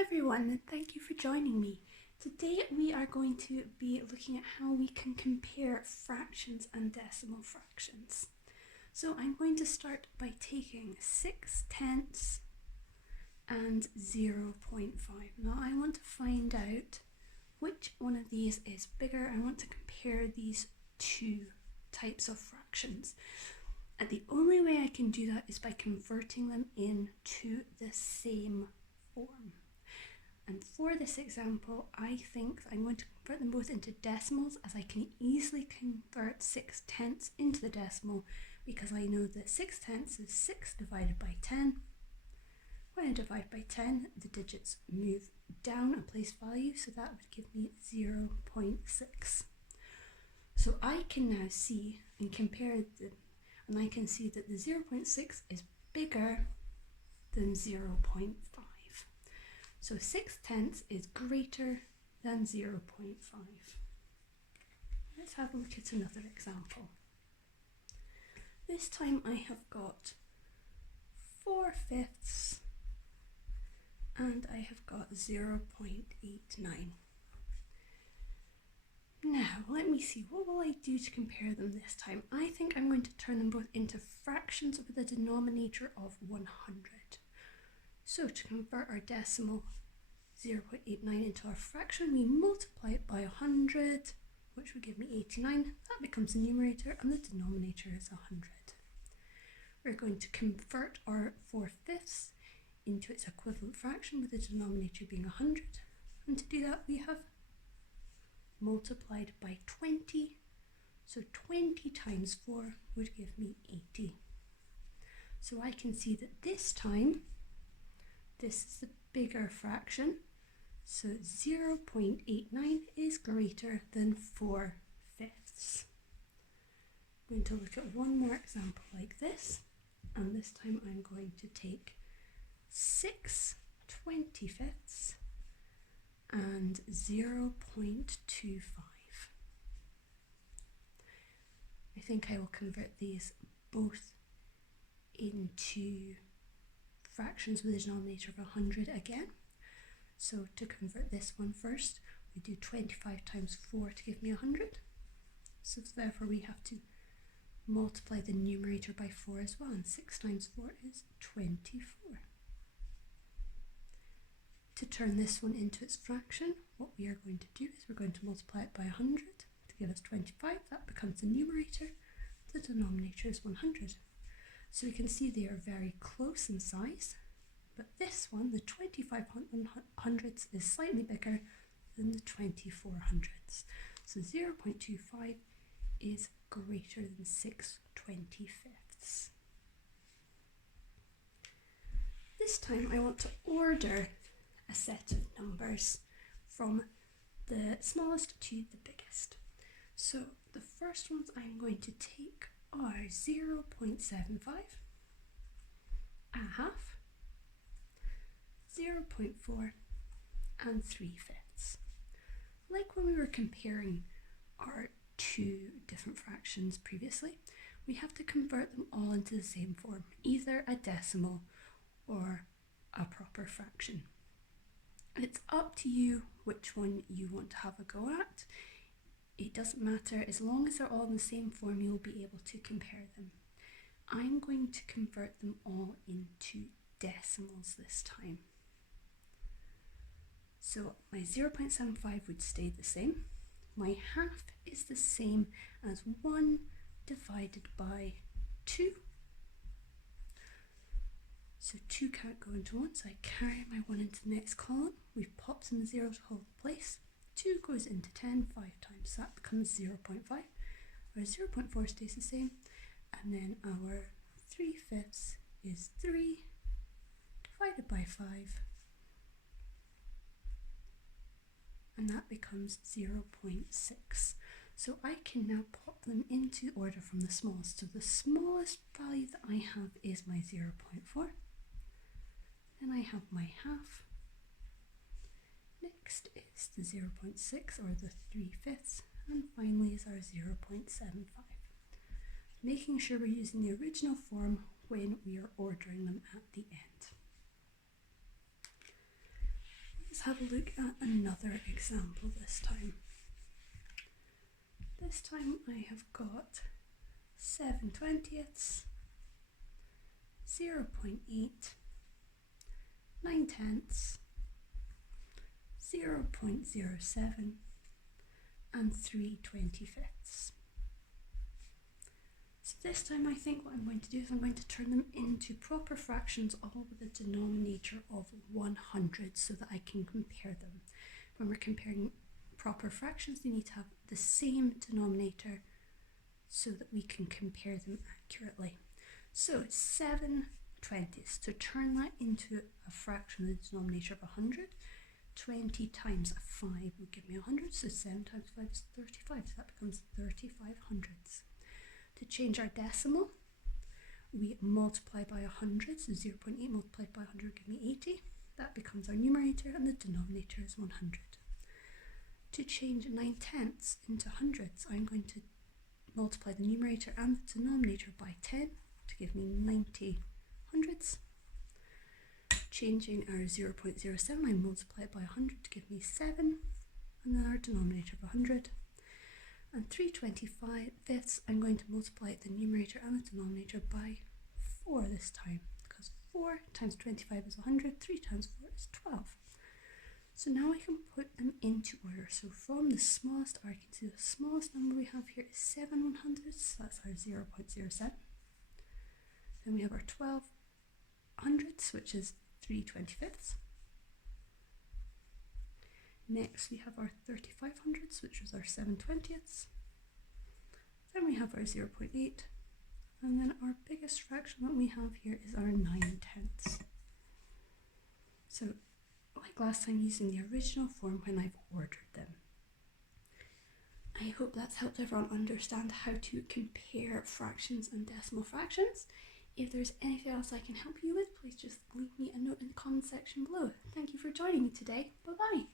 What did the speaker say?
everyone, and thank you for joining me. Today we are going to be looking at how we can compare fractions and decimal fractions. So I'm going to start by taking 6/10 and 0.5. Now I want to find out which one of these is bigger. I want to compare these two types of fractions. And the only way I can do that is by converting them into the same form. And for this example, I think I'm going to convert them both into decimals, as I can easily convert 6/10 into the decimal because I know that 6/10 is 6 divided by 10. When I divide by 10, the digits move down a place value, so that would give me 0.6. So I can now see and compare them, and I can see that the 0.6 is bigger than 0.5. So 6/10 is greater than 0.5. Let's have a look at another example. This time I have got 4/5 and I have got 0.89. Now let me see, what will I do to compare them this time? I think I'm going to turn them both into fractions with a denominator of 100. So to convert our decimal 0.89 into our fraction, we multiply it by 100, which would give me 89. That becomes the numerator and the denominator is 100. We're going to convert our 4/5 into its equivalent fraction with the denominator being 100. And to do that, we have multiplied by 20. So 20 times 4 would give me 80. So I can see that this time, this is the bigger fraction. So 0.89 is greater than 4/5. I'm going to look at one more example like this, and this time I'm going to take 6/25 and 0.25. I think I will convert these both into fractions with a denominator of 100 again. So to convert this one first, we do 25 times 4 to give me 100. So therefore we have to multiply the numerator by 4 as well, and 6 times 4 is 24. To turn this one into its fraction, what we are going to do is we're going to multiply it by 100 to give us 25. That becomes the numerator. The denominator is 100. So we can see they are very close in size. But this one, the 25 hundredths, is slightly bigger than the 24 hundredths. So 0.25 is greater than 6/25. This time I want to order a set of numbers from the smallest to the biggest. So the first ones I'm going to take are 0.75, a half, 0.4 and 3/5. Like when we were comparing our two different fractions previously, we have to convert them all into the same form, either a decimal or a proper fraction. It's up to you which one you want to have a go at. It doesn't matter, as long as they're all in the same form, you'll be able to compare them. I'm going to convert them all into decimals this time. So my 0.75 would stay the same. My half is the same as 1 divided by 2. So 2 can't go into 1, so I carry my 1 into the next column. We've popped in the 0 to hold the place. 2 goes into 10 5 times, so that becomes 0.5. Our 0.4 stays the same, and then our 3/5 is 3 divided by 5. And that becomes 0.6. So I can now pop them into order from the smallest. So the smallest value that I have is my 0.4. Then I have my half. Next is the 0.6 or the 3/5, and finally is our 0.75. Making sure we're using the original form when we are ordering them at the end. have a look at another example this time. This time I have got 7/20, 0.8, 9/10, 0.07 and 3/25. So this time I think what I'm going to do is I'm going to turn them into proper fractions, all with a denominator of 100 so that I can compare them. When we're comparing proper fractions, they need to have the same denominator so that we can compare them accurately. So 7/20. To turn that into a fraction with a denominator of 100, 20 times 5 will give me 100, so 7 times 5 is 35, so that becomes 35 hundredths. To change our decimal, we multiply by 100, so 0.8 multiplied by 100 will give me 80. That becomes our numerator, and the denominator is 100. To change 9/10 into hundredths, I'm going to multiply the numerator and the denominator by 10 to give me 90 hundredths. Changing our 0.07, I multiply it by 100 to give me 7, and then our denominator of 100. And 3/25, I'm going to multiply the numerator and the denominator by 4 this time, because 4 times 25 is 100, 3 times 4 is 12. So now I can put them into order. So from the smallest, I can see the smallest number we have here is 7/100, so that's our 0.07. Then we have our 12/100, which is 3/25. Next we have our 35/100, which is our 7/20. Then we have our 0.8, and then our biggest fraction that we have here is our 9/10. So like last time, using the original form when I've ordered them. I hope that's helped everyone understand how to compare fractions and decimal fractions. If there's anything else I can help you with, please just leave me a note in the comment section below. Thank you for joining me today. Bye bye.